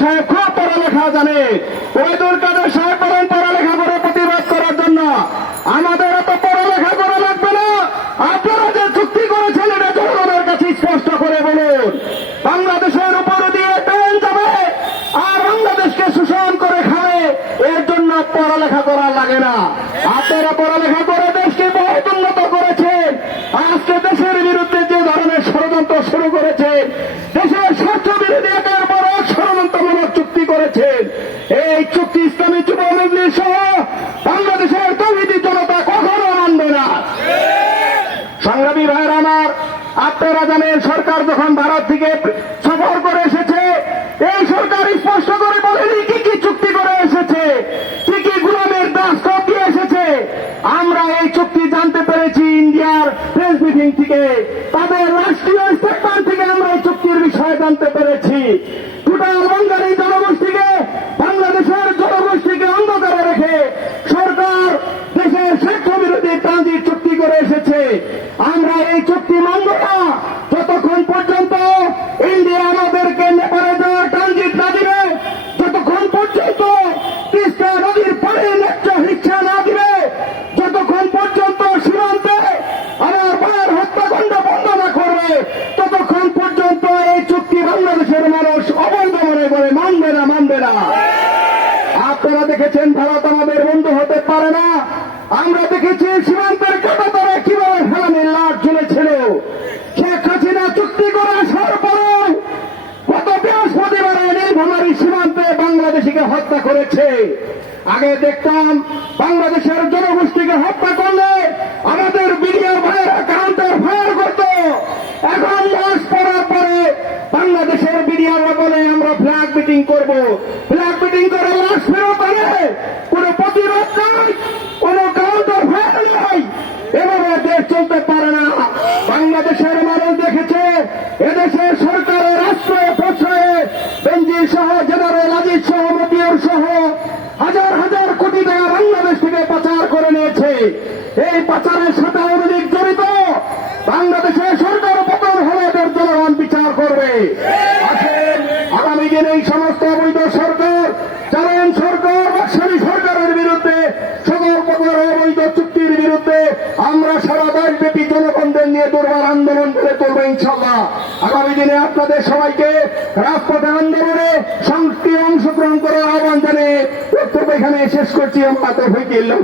সাহেব খুব পড়ালেখা জানে। ওয়েদুল কাদের সাহেব বলেন পড়ালেখা করে প্রতিবাদ করার জন্য। আমাদের এত পড়ালেখা করা লাগবে না। আপনারা যে চুক্তি করেছেন, এটা জনগণের কাছে স্পষ্ট করে বলুন। বাংলাদেশের উপর দিয়ে ট্রেন যাবে আর বাংলাদেশকে শোষণ করে খাবে। এর জন্য পড়ালেখা করা লাগে না। আপনারা পড়ালেখা করে দেশকে বহুত উন্নত করেছেন আজকে দেশের বিরুদ্ধে যে ধরনের ষড়যন্ত্র শুরু করেছে দেশের স্বার্থ বিরোধী একের পর এক ষড়যন্ত্রমূলক চুক্তি করেছেন এই চুক্তি ইসলামী যুব মজলিস সহ বাংলাদেশের তৌহিদি জনতা কখনো মানবে না সংগ্রামী ভাইয়ের আমার, আপনারা জানেন সরকার যখন ভারত থেকে সফর করে এসেছে, এই সরকার স্পষ্ট করে বলেনি কি কি চুক্তি করে এসেছে, কি কি গুলামের দাস দিয়ে এসেছে। আমরা এই চুক্তি জানতে পেরেছি ইন্ডিয়ার প্রেস মিটিং থেকে। তাদের রাষ্ট্রীয় স্টেটমেন্ট থেকে আমরা এই চুক্তির বিষয়ে জানতে পেরেছি। টোটাল বাঙালি জনগোষ্ঠীকে বাংলাদেশের জনগোষ্ঠীকে অন্ধকারে রেখে সরকার দেশের স্বার্থ বিরোধী ট্রানজিট চুক্তি করে এসেছে আমরা এই চুক্তি মানব না যতক্ষণ পর্যন্ত ইন্ডিয়া আমাদেরকে নেপালে যাওয়ার ট্রানজিট না দিবে যতক্ষণ পর্যন্ত তিস্তা নদীর পানি ন্যায্য শিক্ষা না দিবে যতক্ষণ পর্যন্ত সীমান্তে আমার ভাইয়ের হত্যাকাণ্ড বন্ধ না করবে ততক্ষণ পর্যন্ত এই চুক্তি বাংলাদেশের মানুষ অবৈধ মনে করে মানবে না মানবে না আপনারা দেখেছেন ভারত আমাদের বন্ধু হতে পারে না। আমরা দেখেছি সীমান্তের কাটাতারে কীভাবে ফেলানির লাট ঝুলেছিল শেখ হাসিনা চুক্তি করে আসার পরেও গত বৃহস্পতিবারে নীলফামারী সীমান্তে বাংলাদেশিকে হত্যা করেছে। আগে দেখতাম বাংলাদেশের জনগোষ্ঠীকে হত্যা করলে আমাদের বিডিআর ভাইয়েরা কাউন্টার ফায়ার করত। এখন মাস পড়ার পরে বাংলাদেশের বিডিআররা বলে, আমরা ফ্ল্যাগ মিটিং করব। ফ্ল্যাগ মিটিং করে লাশ ফেরত কোন প্রতিরোধ নাই, কোন কাউন্টার ফায়ার নাই। এভাবে দেশ চলতে পারে না। বাংলাদেশের মানুষ দেখেছে এদেশের সরকারের আশ্রয়ে প্রশ্রয়ে বেঞ্জির সহ, জেনারেল আজিজ সহ, মতিউর সহ হাজার হাজার কোটি টাকা বাংলাদেশ থেকে পাচার করে নিয়েছে। এই পাচারের সাথে আওয়ামী জড়িত, বাংলাদেশের সরকার পতন হলে এদের জনগণ বিচার করবে। আগামী দিনে এই সমস্ত আন্দোলন করে তুলবো ইনশাল্লাহ আগামী দিনে আপনাদের সবাইকে রাজপথে আন্দোলনে সংস্কৃতি অংশগ্রহণ করার আহ্বান জানিয়ে বক্তব্য এখানে শেষ করছি। আমরা তো হইতে ইল্লাহ